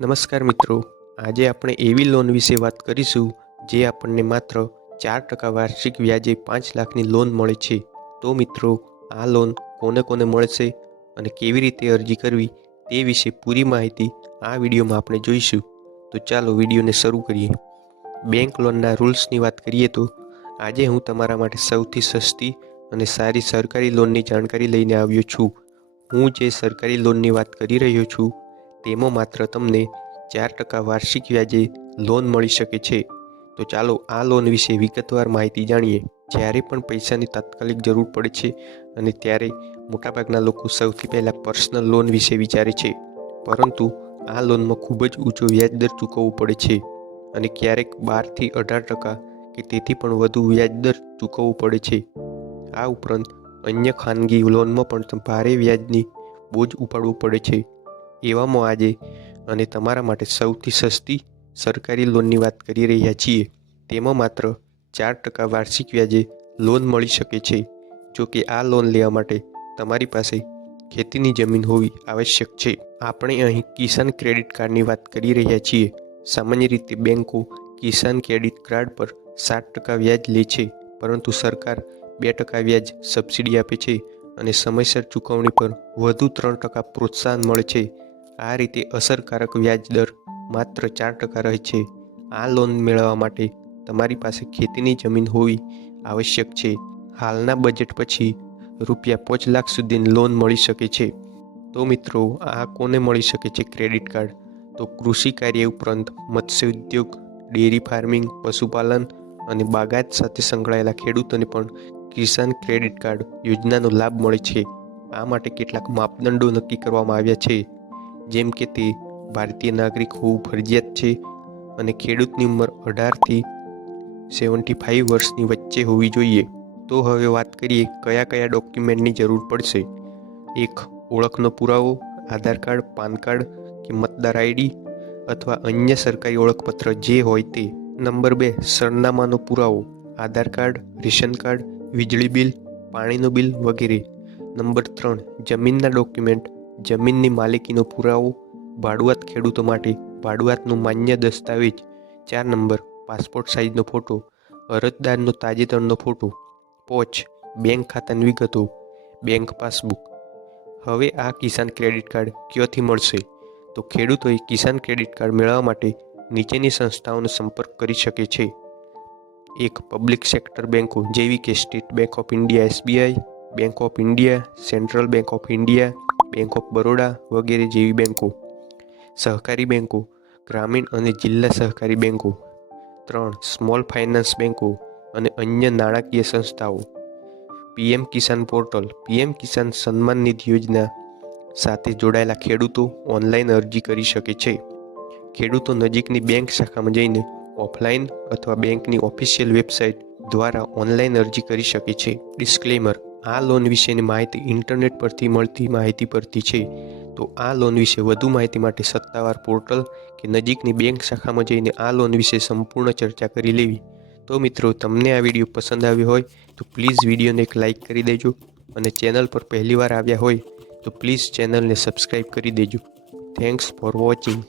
નમસ્કાર મિત્રો, આજે આપણે એવી લોન વિશે વાત કરીશું જે આપણને માત્ર 4% વાર્ષિક વ્યાજે 5 લાખની લોન મળે છે। તો મિત્રો, આ લોન કોને કોને મળશે અને કેવી રીતે અરજી કરવી તે વિશે પૂરી માહિતી આ વિડીયોમાં આપણે જોઈશું। તો ચાલો વિડીયોને શરૂ કરીએ। બેંક લોનના રૂલ્સની વાત કરીએ તો આજે હું તમારા માટે સૌથી સસ્તી અને સારી સરકારી લોનની જાણકારી લઈને આવ્યો છું। હું જે સરકારી લોનની વાત કરી રહ્યો છું તેમાં માત્ર તમને 4% વાર્ષિક વ્યાજે લોન મળી શકે છે। તો ચાલો આ લોન વિશે વિગતવાર માહિતી જાણીએ। જ્યારે પણ પૈસાની તાત્કાલિક જરૂર પડે છે અને ત્યારે મોટાભાગના લોકો સૌથી પહેલાં પર્સનલ લોન વિશે વિચારે છે, પરંતુ આ લોનમાં ખૂબ જ ઊંચો વ્યાજદર ચૂકવવો પડે છે અને ક્યારેક 12 થી 18% કે તેથી પણ વધુ વ્યાજદર ચૂકવવું પડે છે। આ ઉપરાંત અન્ય ખાનગી લોનમાં પણ ભારે વ્યાજની બોજ ઉપાડવું પડે છે। એવામાં આજે અને તમારા માટે સૌથી સસ્તી સરકારી લોનની વાત કરી રહ્યા છીએ। તેમાં માત્ર 4% વાર્ષિક વ્યાજે લોન મળી શકે છે। જો કે આ લોન લેવા માટે તમારી પાસે ખેતીની જમીન હોવી આવશ્યક છે। આપણે અહીં કિસાન ક્રેડિટ કાર્ડની વાત કરી રહ્યા છીએ। સામાન્ય રીતે બેંકો કિસાન ક્રેડિટ કાર્ડ પર 7% વ્યાજ લે છે, પરંતુ સરકાર 2% વ્યાજ સબસિડી આપે છે અને સમયસર ચૂકવણી પર વધુ 3% પ્રોત્સાહન મળે છે। આ રીતે અસરકારક વ્યાજ દર માત્ર 4% રહે છે। આ લોન મેળવવા માટે તમારી પાસે ખેતીની જમીન હોવી આવશ્યક છે। હાલના બજેટ પછી ₹5 લાખ સુધીની લોન મળી શકે છે। તો મિત્રો, આ કોને મળી શકે છે ક્રેડિટ કાર્ડ? તો કૃષિ કાર્ય ઉપરાંત મત્સ્ય ઉદ્યોગ, ડેરી ફાર્મિંગ, પશુપાલન અને બાગાયત સાથે સંકળાયેલા ખેડૂતોને પણ કિસાન ક્રેડિટ કાર્ડ યોજનાનો લાભ મળે છે। આ માટે કેટલાક માપદંડો નક્કી કરવામાં આવ્યા છે, જેમ કે તે ભારતીય નાગરિક હોવું ફરજિયાત છે અને ખેડૂતની ઉંમર 18 થી 75 વર્ષની વચ્ચે હોવી જોઈએ। તો હવે વાત કરીએ કયા કયા ડોક્યુમેન્ટની જરૂર પડશે। 1. ઓળખનો પુરાવો, આધાર કાર્ડ, પાન કાર્ડ કે મતદાર આઈડી અથવા અન્ય સરકારી ઓળખપત્ર જે હોય તે। નંબર 2. સરનામાનો પુરાવો, આધાર કાર્ડ, રેશન કાર્ડ, વીજળી બિલ, પાણીનું બિલ વગેરે। નંબર 3. જમીનના ડોક્યુમેન્ટ, જમીનની માલિકીનો પુરાવો, ભાડુઆત ખેડૂતો માટે ભાડુઆતનું માન્ય દસ્તાવેજ। 4 નંબર. પાસપોર્ટ સાઇઝનો ફોટો, અરજદારનો તાજેતરનો ફોટો। 5. બેંક ખાતાની વિગતો, બેંક પાસબુક। હવે આ કિસાન ક્રેડિટ કાર્ડ ક્યાંથી મળશે? તો ખેડૂતોએ કિસાન ક્રેડિટ કાર્ડ મેળવવા માટે નીચેની સંસ્થાઓનો સંપર્ક કરી શકે છે। 1. પબ્લિક સેક્ટર બેંકો જેવી કે state bank of India SBI, bank of India, central bank of India, bank of Baroda વગેરે જેવી બેંકો। સહકારી બેંકો, ગ્રામીણ અને જિલ્લા સહકારી બેંકો। 3. સ્મોલ ફાઇનાન્સ બેંકો અને અન્ય નાણાકીય સંસ્થાઓ। PM કિસાન પોર્ટલ, PM કિસાન સન્માન નિધિ યોજના સાથે જોડાયેલા ખેડૂતો ઓનલાઈન અરજી કરી શકે છે। ખેડૂતો નજીકની બેંક શાખામાં જઈને ઓફલાઈન અથવા બેંકની ઓફિશિયલ વેબસાઇટ દ્વારા ઓનલાઈન અરજી કરી શકે છે। ડિસ્ક્લેમર: આ લોન વિશેની માહિતી ઇન્ટરનેટ પરથી મળતી માહિતી પરથી છે। તો આ લોન વિશે વધુ માહિતી માટે સત્તાવાર પોર્ટલ કે નજીકની બેંક શાખામાં જઈને આ લોન વિશે સંપૂર્ણ ચર્ચા કરી લેવી। તો મિત્રો, તમને આ વિડીયો પસંદ આવ્યો હોય તો પ્લીઝ વિડીયોને એક લાઇક કરી દેજો અને ચેનલ પર પહેલીવાર આવ્યા હોય તો પ્લીઝ ચેનલને સબસ્ક્રાઈબ કરી દેજો। Thanks for watching.